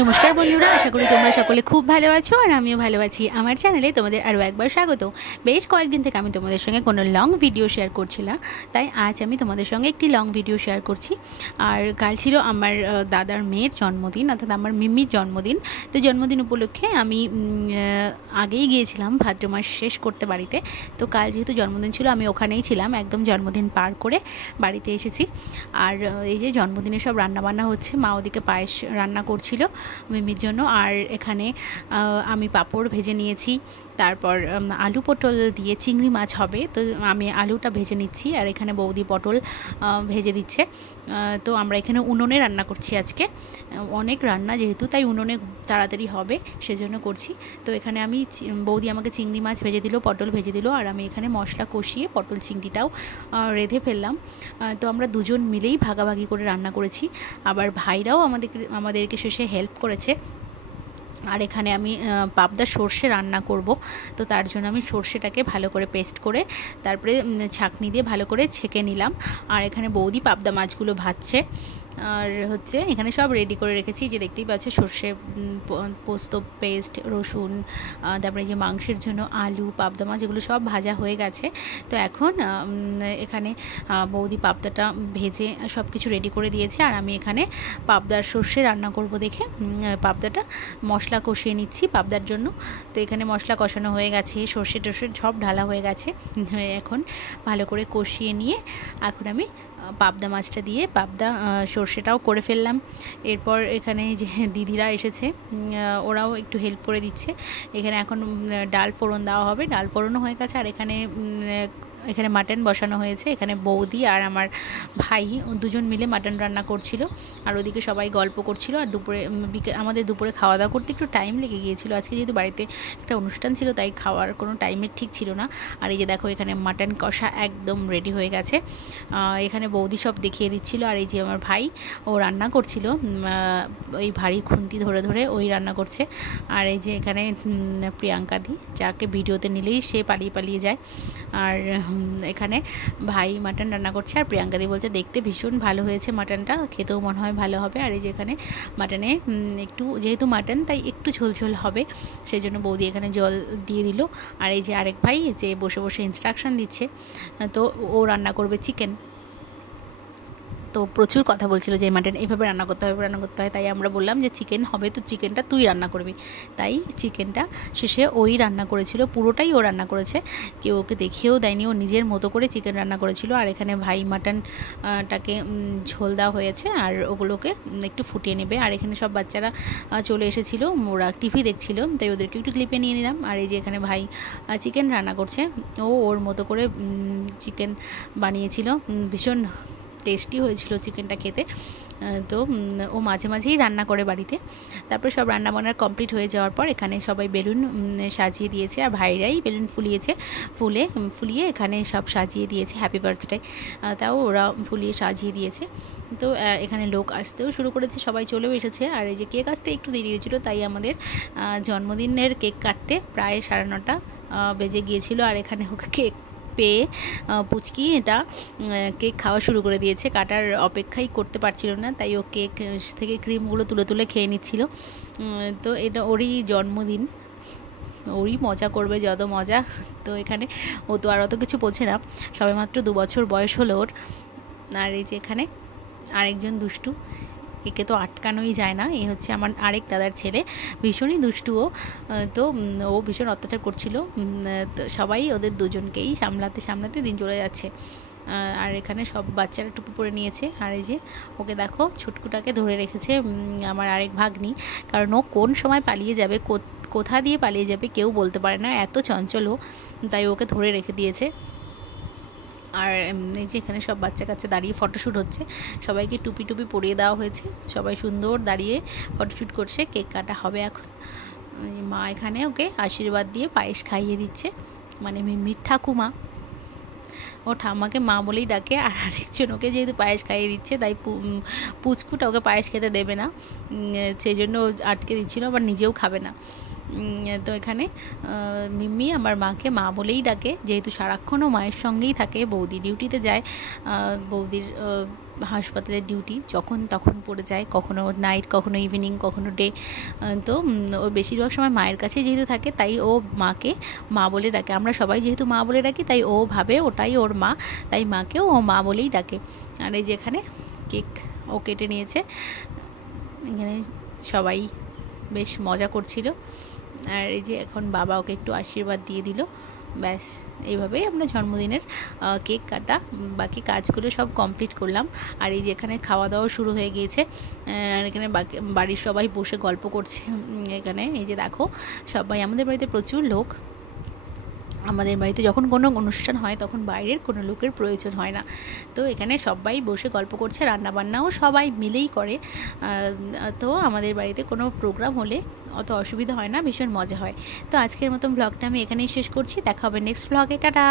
নমস্কার বন্ধুরা, আশা করি তোমরা সকলে খুব ভালো আছো আর আমিও ভালো আছি। আমার চ্যানেলে তোমাদের আরও একবার স্বাগত। বেশ কয়েকদিন থেকে আমি তোমাদের সঙ্গে কোনো লং ভিডিও শেয়ার করছি না, তাই আজ আমি তোমাদের সঙ্গে একটি লং ভিডিও শেয়ার করছি। আর কাল ছিল আমার দাদার মেয়ের জন্মদিন, অর্থাৎ আমার মিম্মির জন্মদিন। তো জন্মদিন উপলক্ষে আমি আগেই গিয়েছিলাম ভাদ্র মাস শেষ করতে বাড়িতে। তো কাল যেহেতু জন্মদিন ছিল আমি ওখানেই ছিলাম, একদম জন্মদিন পার করে বাড়িতে এসেছি। আর এই যে জন্মদিনে সব রান্নাবান্না হচ্ছে, মা ওদিকে পায়েস রান্না করছিল মিমির জন্য। আর এখানে আমি পাঁপড় ভেজে নিয়েছি, তারপর আলু পটল দিয়ে চিংড়ি মাছ হবে, তো আমি আলুটা ভেজে নিচ্ছি আর এখানে বৌদি পটল ভেজে দিচ্ছে। তো আমরা এখানে উনুনে রান্না করছি আজকে, অনেক রান্না যেহেতু, তাই উনুনে তাড়াতাড়ি হবে সেজন্য করছি। তো এখানে আমি বৌদি আমাকে চিংড়ি মাছ ভেজে দিল, পটল ভেজে দিল, আর আমি এখানে মশলা কষিয়ে পটল চিংড়িটাও রেঁধে ফেললাম। তো আমরা দুজন মিলেই ভাগাভাগি করে রান্না করেছি, আবার ভাইরাও আমাদেরকে শেষে হেল্প করেছে। আর এখানে আমি পাবদা সর্ষে রান্না করব, তো তার জন্য আমি সর্ষেটাকে ভালো করে পেস্ট করে তারপরে ছাঁকনি দিয়ে ভালো করে ছেঁকে নিলাম। আর এখানে বৌদি পাবদা মাছগুলো ভাজছে। আর হচ্ছে এখানে সব রেডি করে রেখেছি, যে দেখতেই পাচ্ছ সর্ষে পোস্ত পেস্ট, রসুন, তারপরে যে মাংসের জন্য আলু, পাবদা মাছ, এগুলো সব ভাজা হয়ে গেছে। তো এখন এখানে বৌদি পাবদাটা ভেজে সব কিছু রেডি করে দিয়েছে, আর আমি এখানে পাবদার সর্ষে রান্না করব দেখে পাবদাটা মশলা কষিয়ে নিচ্ছি পাবদার জন্য। তো এখানে মশলা কষানো হয়ে গেছে, সর্ষে টর্ষে সব ঢালা হয়ে গেছে। এখন ভালো করে কষিয়ে নিয়ে এখন আমি পাবদা মাছটা দিয়ে পাবদা সর্ষেটাও করে ফেললাম। এরপর এখানে যে দিদিরা এসেছে, ওরাও একটু হেল্প করে দিচ্ছে। এখানে এখন ডাল ফোড়ন দেওয়া হবে, ডাল ফোড়নও হয়ে গেছে। আর এখানে মাটন বসানো হয়েছে। এখানে বৌদি আর আমার ভাই দুজন মিলে মাটন রান্না করছিল, আর ওদিকে সবাই গল্প করছিল। আর আমাদের দুপুরে খাওয়া দাওয়া করতে একটু টাইম লেগে গিয়েছিল, আজকে যেহেতু বাড়িতে একটা অনুষ্ঠান ছিল তাই খাওয়ার কোনো টাইমের ঠিক ছিল না। আর এই যে দেখো এখানে মাটন কষা একদম রেডি হয়ে গেছে। এখানে বৌদি সব দেখিয়ে দিচ্ছিল, আর এই যে আমার ভাই ও রান্না করছিল, ওই ভারী খুন্তি ধরে ধরে ওই রান্না করছে। আর এই যে এখানে প্রিয়াঙ্কা দি, যাকে ভিডিওতে নিলেই সে পালিয়ে পালিয়ে যায়। আর এখানে ভাই মাটন রান্না করছে, আর প্রিয়াঙ্কা দি বলছে দেখতে ভীষণ ভালো হয়েছে মাটনটা, খেতেও মনে হয় ভালো হবে। আর এই যে এখানে মাটনে একটু, যেহেতু মাটন তাই একটু ঝোলঝোল হবে, সেই জন্য বৌদি এখানে জল দিয়ে দিল। আর এই যে আরেক ভাই যে বসে বসে ইনস্ট্রাকশন দিচ্ছে, তো ও রান্না করবে চিকেন। তো প্রচুর কথা বলছিল যে মাটন এইভাবে রান্না করতে হবে, রান্না করতে হয়। তাই আমরা বললাম যে চিকেন হবে তো চিকেনটা তুই রান্না করবি। তাই চিকেনটা শেষে ওই রান্না করেছিল, পুরোটাই ও রান্না করেছে, কেউ ওকে দেখিয়েও দেয়নি, ও নিজের মতো করে চিকেন রান্না করেছিল। আর এখানে ভাই মাটনটাকে ঝোল দেওয়া হয়েছে, আর ওগুলোকে একটু ফুটিয়ে নেবে। আর এখানে সব বাচ্চারা চলে এসেছিল, ওরা টিভি দেখছিল, তাই ওদেরকে একটু ক্লিপে নিয়ে নিলাম। আর এই যে এখানে ভাই চিকেন রান্না করছে, ও ওর মতো করে চিকেন বানিয়েছিল, ভীষণ টেস্টি হয়েছিল চিকেনটা খেতে। তো ও মাঝে মাঝেই রান্না করে বাড়িতে। তারপরে সব রান্নাবান্নার কমপ্লিট হয়ে যাওয়ার পর এখানে সবাই বেলুন সাজিয়ে দিয়েছে, আর ভাইরাই বেলুন ফুলিয়ে এখানে সব সাজিয়ে দিয়েছে হ্যাপি বার্থডে, তাও ওরা ফুলিয়ে সাজিয়ে দিয়েছে। তো এখানে লোক আসতেও শুরু করেছে, সবাই চলেও এসেছে। আর এই যে কেক আসতে একটু দেরি হয়েছিলো, তাই আমাদের জন্মদিনের কেক কাটতে প্রায় 9:30 বেজে গিয়েছিল। আর এখানে ওকে কেক পেয়ে পুচকি এটা কেক খাওয়া শুরু করে দিয়েছে, কাটার অপেক্ষাই করতে পারছিল না, তাই ও কেক থেকে ক্রিমগুলো তুলে তুলে খেয়ে নিচ্ছিল। তো এটা ওরই জন্মদিন, ওরই মজা করবে যত মজা। তো এখানে ও তো আর অত কিছু বোঝে না, সবেমাত্র 2 বছর বয়স হলো ওর। আর এই যে এখানে আরেকজন দুষ্টু, একে তো আটকানোই যায় না, এ হচ্ছে আমার আরেক দাদার ছেলে, ভীষণই দুষ্টু ও। তো ও ভীষণ অত্যাচার করছিল, তো সবাই ওদের দুজনকেই সামলাতে সামলাতে দিন চলে যাচ্ছে। আর এখানে সব বাচ্চারা টুপি পরে নিয়েছে। আর এই যে ওকে দেখো ছুটকুটাকে ধরে রেখেছে আমার আরেক ভাগ্নি, কারণ ও কোন সময় পালিয়ে যাবে, কোথা দিয়ে পালিয়ে যাবে কেউ বলতে পারে না, এত চঞ্চল ও, তাই ওকে ধরে রেখে দিয়েছে। আর এই যে এখানে সব বাচ্চা কাচ্চা দাঁড়িয়ে ফটোশ্যুট হচ্ছে, সবাইকে টুপি টুপি পরিয়ে দেওয়া হয়েছে, সবাই সুন্দর দাঁড়িয়ে ফটোশ্যুট করছে। কেক কাটা হবে এখন। মা এখানে ওকে আশীর্বাদ দিয়ে পায়েস খাইয়ে দিচ্ছে, মানে মিমির ঠাকুমা, ও ঠাম্মাকে মা বলেই ডাকে। আর আরেকজন ওকে যেহেতু পায়েস খাইয়ে দিচ্ছে, তাই পুচকুটা ওকে পায়েস খেতে দেবে না, সেই জন্য ও আটকে দিচ্ছিল, আবার নিজেও খাবে না। তো এখানে মিম্মি আমার মাকে মা বলেই ডাকে, যেহেতু সারাক্ষণও মায়ের সঙ্গেই থাকে, বৌদি ডিউটিতে যায়, বৌদির হাসপাতালের ডিউটি যখন তখন পড়ে যায়, কখনো নাইট, কখনো ইভিনিং, কখনো ডে। তো ও বেশিরভাগ সময় মায়ের কাছে যেহেতু থাকে তাই ও মাকে মা বলে ডাকে। আমরা সবাই যেহেতু মা বলে ডাকি তাই ও ভাবে ওটাই ওর মা, তাই মাকেও ও মা বলেই ডাকে। আর এই যে এখানে কেক ও কেটে নিয়েছে, এখানে সবাই বেশ মজা করছিল। আর এই যে এখন বাবা ওকে একটু আশীর্বাদ দিয়ে দিল, ব্যাস এইভাবেই আমরা জন্মদিনের কেক কাটা বাকি কাজগুলো সব কমপ্লিট করলাম। আর এই যে এখানে খাওয়া দাওয়া শুরু হয়ে গিয়েছে, আর এখানে বাড়ির সবাই বসে গল্প করছে। এখানে এই যে দেখো সবাই, আমাদের বাড়িতে প্রচুর লোক। আমাদের বাড়িতে যখন কোনো অনুষ্ঠান হয় তখন বাইরের কোনো লোকের প্রয়োজন হয় না। তো এখানে সবাই বসে গল্প করছে, রান্নাবান্নাও সবাই মিলেই করে। তো আমাদের বাড়িতে কোনো প্রোগ্রাম হলে অত অসুবিধা হয় না, ভীষণ মজা হয়। তো আজকের মতন ব্লগটা আমি এখানেই শেষ করছি, দেখা হবে নেক্সট ব্লগে, টাটা।